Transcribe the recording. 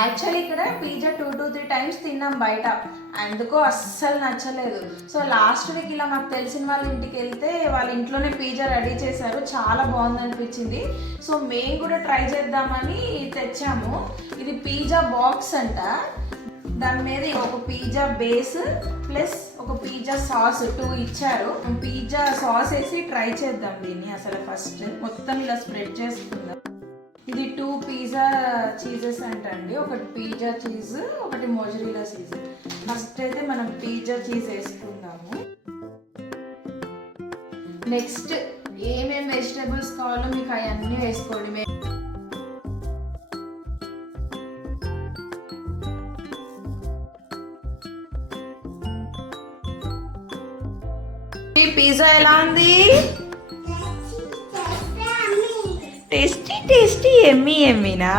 Actually ఇక్కడ pizza 2 to 3 times తిన్నాం బయట, అందుకో అస్సలు నచ్చలేదు. సో లాస్ట్ వీక్ ఇలా మాకు తెలిసిన వాళ్ళ ఇంటికి వెళ్తే వాళ్ళ ఇంట్లోనే పిజ్జా రెడీ చేశారు, చాలా బాగుంది అనిపించింది. సో మేము కూడా ట్రై చేద్దామని తెచ్చాము. ఇది పిజ్జా బాక్స్ అంట, దాని మీద ఒక పిజ్జా బేస్ ప్లస్ ఒక పిజ్జా సాస్ 2 ఇచ్చారు. పిజ్జా సాస్ వేసి ట్రై చేద్దాం దీన్ని. అసలు ఫస్ట్ మొత్తం ఇలా స్ప్రెడ్ చేసుకుందాం. ఇది 2 పిజ్జా చీజెస్ అంటండి, ఒకటి పిజ్జా చీజ్, ఒకటి మొజరీలా చీజ్. ఫస్ట్ అయితే మనం పిజ్జా చీజ్ వేసుకుందాము. నెక్స్ట్ ఏమేమి వెజిటేబుల్స్ కావాలో మీకు అవన్నీ వేసుకోండి. ఈ పిజ్జా ఎలా ఉంది? టేస్టీ టేస్టీ ఎమ్మీ ఎమ్మీనా?